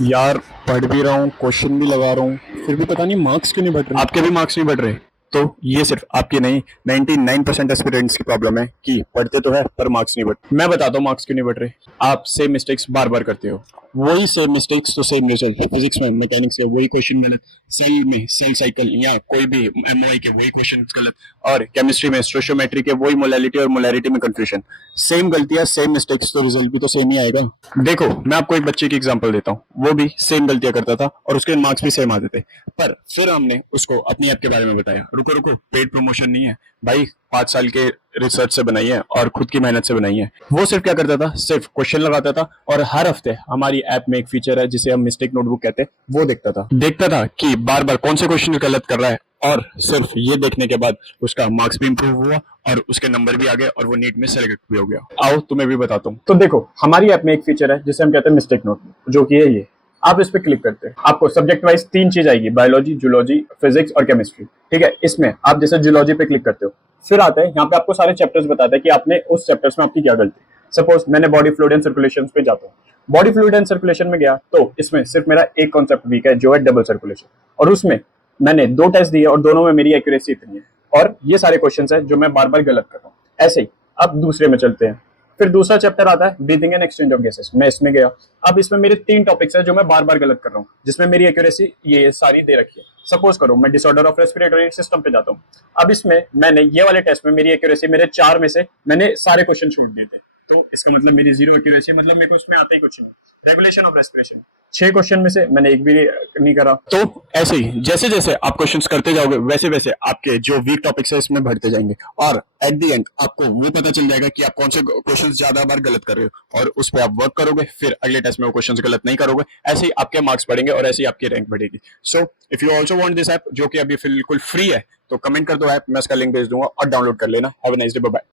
यार, पढ़ भी रहा हूँ, क्वेश्चन भी लगा रहा हूँ, फिर भी पता नहीं मार्क्स क्यों नहीं बढ़ रहे। आपके भी मार्क्स नहीं बढ़ रहे। तो ये सिर्फ आपकी नहीं, 99% एस्पिरेंट्स की प्रॉब्लम है कि पढ़ते तो है पर मार्क्स नहीं बढ़ते। मैं बताता हूँ मार्क्स क्यों नहीं बढ़ रहे। आप सेम मिस्टेक्स बार बार करते हो। वही सेम मिस्टेक्स तो सेम रिजल्ट। फिजिक्स में, मैकेनिक्स के वही क्वेश्चन गलत, सेल में सेल साइकिल या कोई भी एमओआई के वही क्वेश्चन गलत, और केमिस्ट्री में स्टोशियोमेट्री के वही मोलैलिटी और मोलैरिटी में कंफ्यूजन। सेम गलतियां सेम मिस्टेक्स, तो रिजल्ट भी तो सेम ही आएगा। देखो, मैं आपको एक बच्चे की एग्जांपल देता हूँ, वो भी सेम गलतियां करता था और उसके मार्क्स भी सेम आते थे। पर फिर हमने उसको अपनी ऐप के बारे में बताया। रुको रुको, पेड प्रमोशन नहीं है भाई, 5 साल के रिसर्च से बनाई है और खुद की मेहनत से बनाई है। वो सिर्फ क्या करता था, सिर्फ क्वेश्चन लगाता था और हर हफ्ते हमारी ऐप में एक फीचर है जिसे हम मिस्टेक नोटबुक कहते हैं, वो देखता था कि बार बार कौन से क्वेश्चन गलत कर रहा है। और सिर्फ ये देखने के बाद उसका मार्क्स भी इंप्रूव हुआ और उसके नंबर भी आ गए और वो नीट में सेलेक्ट भी हो गया। आओ तुम्हें भी बताता हूँ। तो देखो, हमारी ऐप में एक फीचर है जिसे हम कहते हैं मिस्टेक नोटबुक, जो कि है ये। आप इस पे क्लिक करते हैं, आपको सब्जेक्ट वाइज 3 चीज आएगी, बायोलॉजी, जूलॉजी, फिजिक्स और केमिस्ट्री। ठीक है, इसमें आप जैसे जूलॉजी पे क्लिक करते हो, फिर आते हैं यहाँ पे, आपको सारे चैप्टर्स बताते हैं कि आपने उस चैप्टर्स में आपकी क्या गलती। सपोज मैंने बॉडी फ्लूइड एंड सर्कुलेशन पे जाता हूँ, बॉडी फ्लूइड एंड सर्कुलेशन में गया तो इसमें सिर्फ मेरा एक कॉन्सेप्ट वीक है, जो है डबल सर्कुलेशन। और उसमें मैंने 2 टेस्ट दिए और दोनों में मेरी एक्यूरेसी इतनी है, और ये सारे क्वेश्चन है जो मैं बार बार गलत कर रहा हूँ। ऐसे ही अब दूसरे में चलते हैं। फिर दूसरा चैप्टर आता है breathing and exchange of gases, मैं इसमें गया। अब इसमें मेरे 3 टॉपिक्स है जो मैं बार बार गलत कर रहा हूँ, जिसमें मेरी एक्यूरेसी ये सारी दे रखी है। सपोज करो मैं डिसऑर्डर ऑफ रेस्पिरेटरी सिस्टम पे जाता हूँ। अब इसमें मैंने ये वाले टेस्ट में मेरी एक्यूरेसी, मेरे 4 में से मैंने सारे क्वेश्चन छूट दिए थे, तो इसका मतलब मेरी 0 एक्यूरेसी, मतलब मेरे को इसमें आता ही कुछ नहीं। रेगुलेशन ऑफ रेस्पिरेशन, 6 क्वेश्चन में से मैंने एक भी नहीं करा। तो ऐसे ही जैसे जैसे आप क्वेश्चंस करते जाओगे, वैसे वैसे आपके जो वीक टॉपिक्स है इसमें बढ़ते जाएंगे और एट द एंड आपको वो पता चल जाएगा कि आप कौन से क्वेश्चंस ज्यादा बार गलत कर रहे हो, और उस पर आप वर्क करोगे, फिर अगले टेस्ट में वो क्वेश्चंस गलत नहीं करोगे। ऐसे ही आपके मार्क्स बढ़ेंगे और ऐसे ही आपकी रैंक बढ़ेगी। So if you also want this app, जो कि अभी बिल्कुल फ्री है, तो कमेंट कर दो ऐप, मैं इसका लिंक भेज दूंगा और डाउनलोड कर लेना। Have a nice day, bye bye.